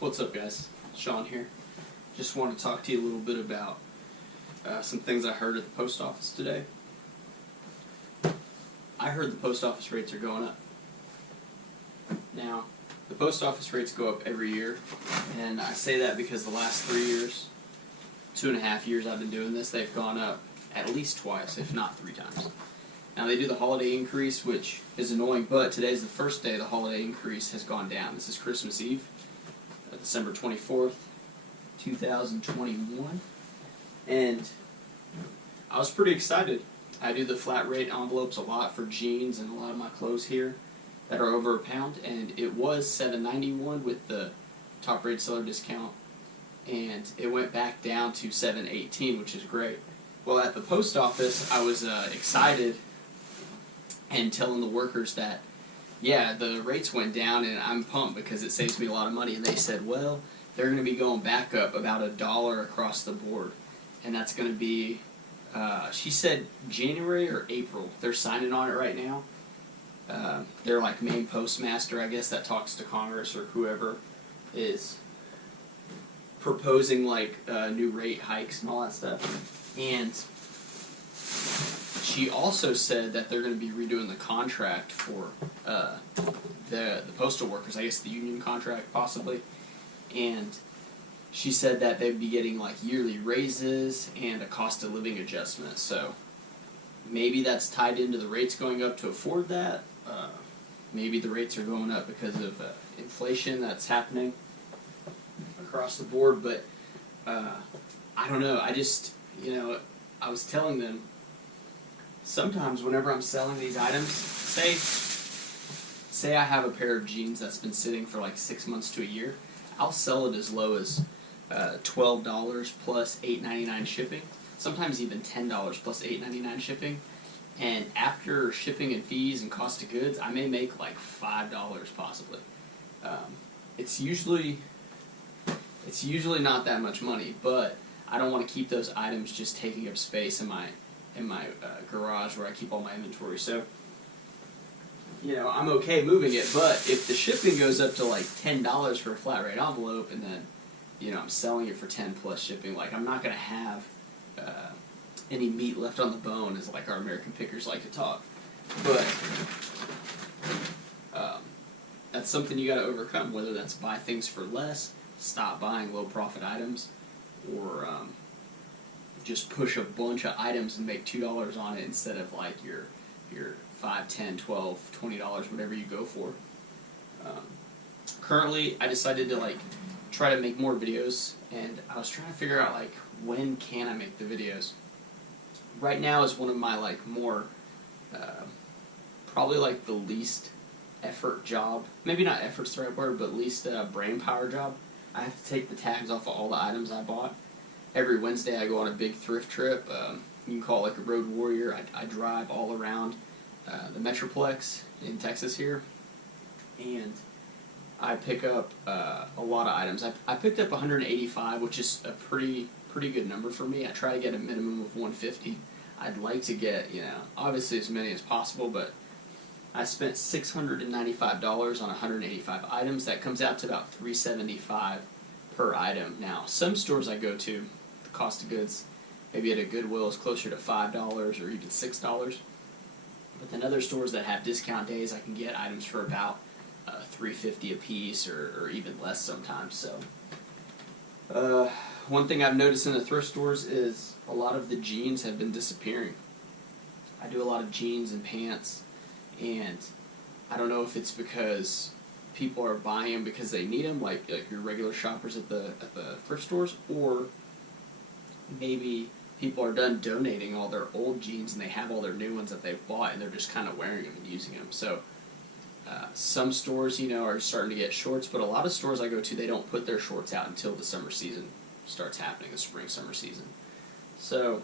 What's up, guys? Sean here. Just want to talk to you a little bit about some things I heard at the post office today. I heard the post office rates are going up. Now, the post office rates go up every year, and I say that because the last 3 years, 2.5 years I've been doing this, they've gone up at least twice, if not 3 times. Now, they do the holiday increase, which is annoying, but today's the first day the holiday increase has gone down. This is Christmas Eve, December 24th, 2021, and I was pretty excited. I do the flat rate envelopes a lot for jeans and a lot of my clothes here that are over £1, and it was $7.91 with the top rate seller discount, and it went back down to $7.18, which is great. Well, at the post office, I was excited and telling the workers that, yeah, the rates went down and I'm pumped because it saves me a lot of money. And they said, well, they're going to be going back up about $1 across the board. And that's going to be, she said January or April. They're signing on it right now. They're like main postmaster, I guess, that talks to Congress or whoever is proposing like new rate hikes and all that stuff. And she also said that they're going to be redoing the contract for the postal workers, I guess the union contract possibly, and she said that they'd be getting like yearly raises and a cost of living adjustment, so maybe that's tied into the rates going up to afford that. Maybe the rates are going up because of inflation that's happening across the board, but I don't know, I just, I was telling them, sometimes whenever I'm selling these items, say I have a pair of jeans that's been sitting for like 6 months to a year, I'll sell it as low as $12 plus $8.99 shipping, sometimes even $10 plus $8.99 shipping, and after shipping and fees and cost of goods, I may make like $5 possibly. It's usually not that much money, but I don't want to keep those items just taking up space in my garage where I keep all my inventory. So, I'm okay moving it, but if the shipping goes up to like $10 for a flat rate envelope, and then, I'm selling it for 10 plus shipping, like I'm not going to have any meat left on the bone, as like our American pickers like to talk. But that's something you got to overcome, whether that's buy things for less, stop buying low profit items, or just push a bunch of items and make $2 on it instead of like your $5, $10, $12, $20, whatever you go for. Currently, I decided to like try to make more videos, and I was trying to figure out like when can I make the videos. Right now is one of my like more probably like the least effort job. Maybe not effort's the right word, but least brain power job. I have to take the tags off of all the items I bought. Every Wednesday I go on a big thrift trip. You can call it like a road warrior. I drive all around the Metroplex in Texas here, and I pick up a lot of items. I picked up 185, which is a pretty good number for me. I try to get a minimum of 150. I'd like to get, obviously as many as possible, but I spent $695 on 185 items. That comes out to about $375 per item. Now, some stores I go to, the cost of goods, maybe at a Goodwill, is closer to $5 or even $6. But then other stores that have discount days, I can get items for about $3.50 a piece or even less sometimes. So, one thing I've noticed in the thrift stores is a lot of the jeans have been disappearing. I do a lot of jeans and pants, and I don't know if it's because people are buying them because they need them, like your regular shoppers at the thrift stores, or maybe people are done donating all their old jeans and they have all their new ones that they've bought and they're just kind of wearing them and using them. So some stores, are starting to get shorts, but a lot of stores I go to, they don't put their shorts out until the summer season starts happening, the spring-summer season. So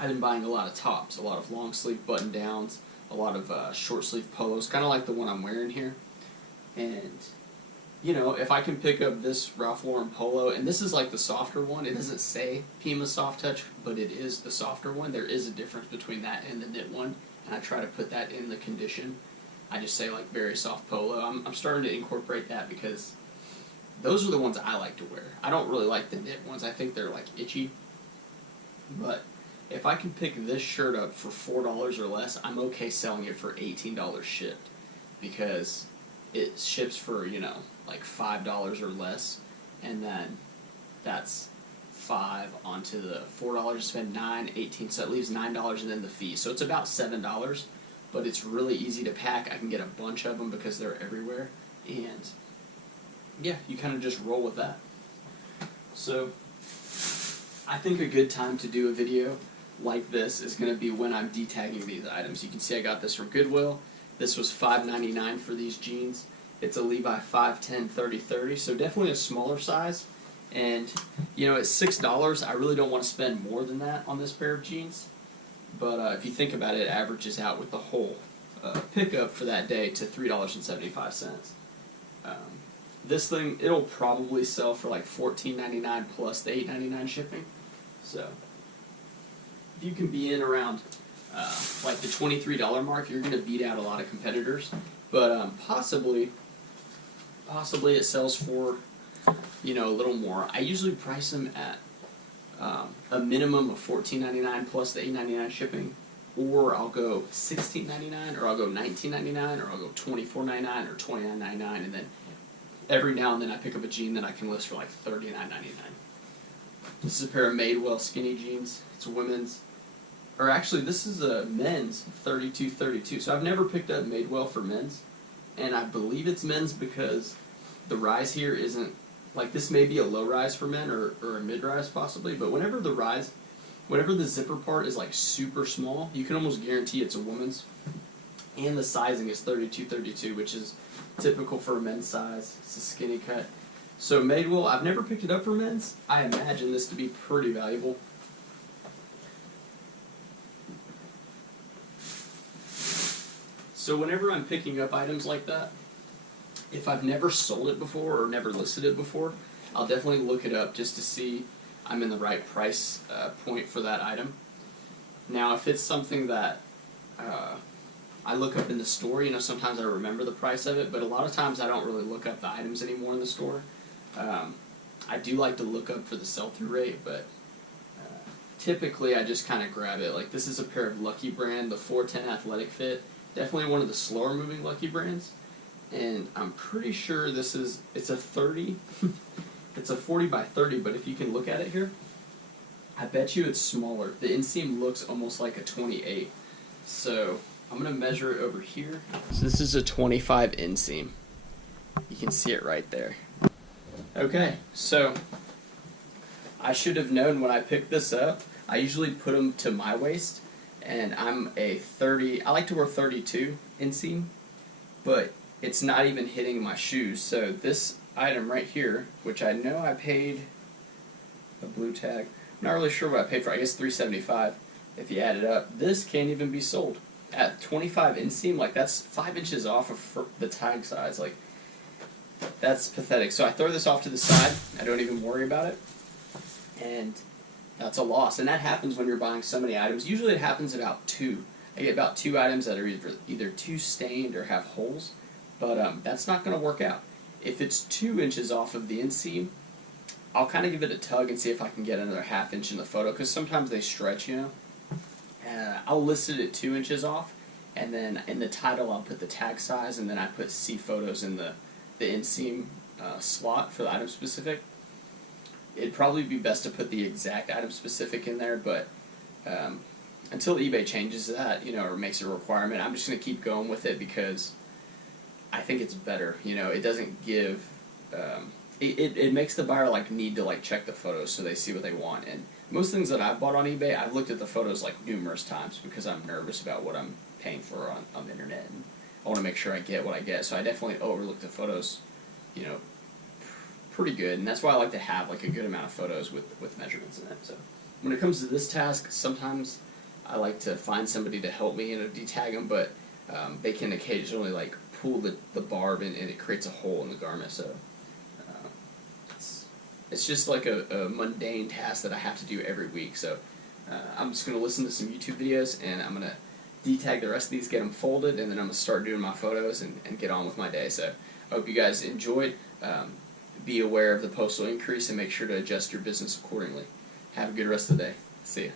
I've been buying a lot of tops, a lot of long-sleeve button-downs, a lot of short-sleeve polos, kind of like the one I'm wearing here. And, if I can pick up this Ralph Lauren polo, and this is like the softer one, it doesn't say Pima Soft Touch, but it is the softer one. There is a difference between that and the knit one, and I try to put that in the condition. I just say like very soft polo. I'm starting to incorporate that because those are the ones I like to wear. I don't really like the knit ones. I think they're like itchy. But if I can pick this shirt up for $4 or less, I'm okay selling it for $18 shipped, because it ships for, you know, like $5 or less, and then that's 5 onto the $4, spend 9, 18, so it leaves $9 and then the fee. So it's about $7, but it's really easy to pack. I can get a bunch of them because they're everywhere, and yeah, you kind of just roll with that. So I think a good time to do a video like this is going to be when I'm detagging these items. You can see I got this from Goodwill. This was $5.99 for these jeans. It's a Levi 5'10", 30/30, so definitely a smaller size. And, you know, at $6, I really don't want to spend more than that on this pair of jeans. But if you think about it, it averages out with the whole pickup for that day to $3.75. This thing, it'll probably sell for like $14.99 plus the $8.99 shipping. So if you can be in around like the $23 mark, you're going to beat out a lot of competitors. But possibly it sells for, you know, a little more. I usually price them at a minimum of $14.99 plus the $8.99 shipping, or I'll go $16.99, or I'll go $19.99, or I'll go $24.99 or $29.99, and then every now and then I pick up a jean that I can list for like $39.99. This is a pair of Madewell skinny jeans. It's women's, or actually this is a men's 32/32. So I've never picked up Madewell for men's, and I believe it's men's because the rise here isn't, like, this may be a low rise for men or a mid rise possibly, but whenever the zipper part is like super small, you can almost guarantee it's a woman's. And the sizing is 32/32, which is typical for a men's size. It's a skinny cut. So Madewell, I've never picked it up for men's. I imagine this to be pretty valuable. So whenever I'm picking up items like that, if I've never sold it before or never listed it before, I'll definitely look it up just to see I'm in the right price point for that item. Now, if it's something that I look up in the store, you know, sometimes I remember the price of it, but a lot of times I don't really look up the items anymore in the store. I do like to look up for the sell-through rate, but typically I just kind of grab it. Like, this is a pair of Lucky brand, the 410 Athletic Fit. Definitely one of the slower moving Lucky brands. And I'm pretty sure it's a 30. It's a 40 by 30, but if you can look at it here, I bet you it's smaller. The inseam looks almost like a 28. So I'm going to measure it over here. So this is a 25 inseam. You can see it right there. Okay, so I should have known when I picked this up. I usually put them to my waist, and I'm a 30. I like to wear 32 inseam, but it's not even hitting my shoes. So this item right here, which I know I paid a blue tag, I'm not really sure what I paid for. I guess $3.75 if you add it up. This can't even be sold at 25 inseam. Like, that's 5 inches off of the tag size. Like, that's pathetic. So I throw this off to the side. I don't even worry about it, and that's a loss. And that happens when you're buying so many items. Usually it happens about 2. I get about 2 items that are either too stained or have holes, but that's not going to work out. If it's 2 inches off of the inseam, I'll kind of give it a tug and see if I can get another ½ inch in the photo, because sometimes they stretch, you know. I'll list it at 2 inches off, and then in the title I'll put the tag size, and then I put see photos in the inseam slot for the item specific. It'd probably be best to put the exact item specific in there, but until eBay changes that, you know, or makes it a requirement, I'm just going to keep going with it because I think it's better. You know, it doesn't give it makes the buyer like need to like check the photos so they see what they want. And most things that I've bought on eBay, I've looked at the photos like numerous times because I'm nervous about what I'm paying for on the internet, and I want to make sure I get what I get. So I definitely overlook the photos, you know, pretty good, and that's why I like to have like a good amount of photos with measurements in it. So when it comes to this task, sometimes I like to find somebody to help me, you know, detag them, but they can occasionally like pull the barb and it creates a hole in the garment. So it's just like a mundane task that I have to do every week. So I'm just going to listen to some YouTube videos, and I'm going to detag the rest of these, get them folded, and then I'm going to start doing my photos and get on with my day. So I hope you guys enjoyed. be aware of the postal increase and make sure to adjust your business accordingly. Have a good rest of the day. See ya.